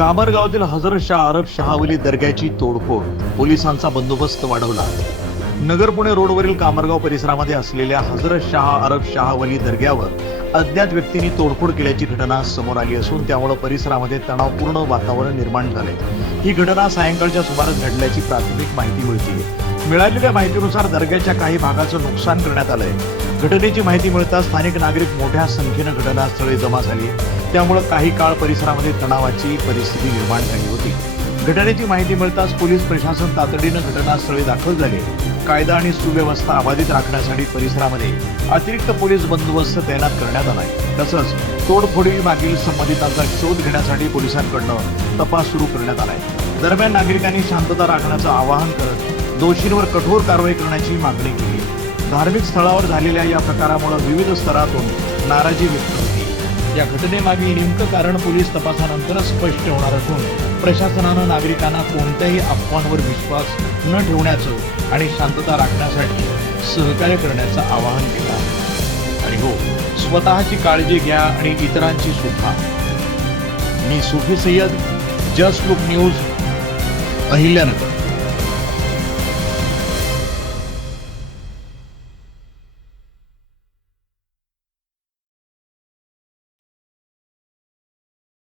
कामरगावातील हजरतशाह अरब शहावली दर्ग्याची तोडफोड, पोलिसांचा बंदोबस्त वाढवला. नगर पुणे रोडवरील कामरगाव परिसरामध्ये असलेल्या हजरतशाह अरब शहावली दर्ग्यावर अज्ञात व्यक्तींनी तोडफोड केल्याची घटना समोर आली असून त्यामुळे परिसरामध्ये तणावपूर्ण वातावरण निर्माण झाले. ही घटना सायंकाळच्या सुमारास घडल्याची प्राथमिक माहिती मिळते. मिळालेल्या माहितीनुसार दर्ग्याच्या काही भागाचं नुकसान करण्यात आलंय. घटनेची माहिती मिळताच स्थानिक नागरिक मोठ्या संख्येनं घटनास्थळी जमा झाले. त्यामुळे काही काळ परिसरामध्ये तणावाची परिस्थिती निर्माण झाली होती. घटनेची माहिती मिळताच पोलीस प्रशासन तातडीनं घटनास्थळी दाखल झाले. कायदा आणि सुव्यवस्था अबाधित राखण्यासाठी परिसरामध्ये अतिरिक्त पोलीस बंदोबस्त तैनात करण्यात आलाय. तसंच तोडफोडी मागील संबंधितांचा शोध घेण्यासाठी पोलिसांकडून तपास सुरू करण्यात आलाय. दरम्यान नागरिकांनी शांतता राखण्याचं आवाहन करत दोषींवर कठोर कारवाई करण्याची मागणी केली. धार्मिक स्थळावर झालेल्या या प्रकारामुळे विविध स्तरातून नाराजी व्यक्त होती. या घटनेमागील नेमकं कारण पोलीस तपासानंतरच स्पष्ट होणार असून प्रशासनानं नागरिकांना कोणत्याही अफवांवर विश्वास न ठेवण्याचं आणि शांतता राखण्यासाठी सहकार्य करण्याचं आवाहन केलं आहे. आणि हो, स्वतःची काळजी घ्या आणि इतरांची सुद्धा. मी Sufi Sayyed, just look news, Ahilyanagar.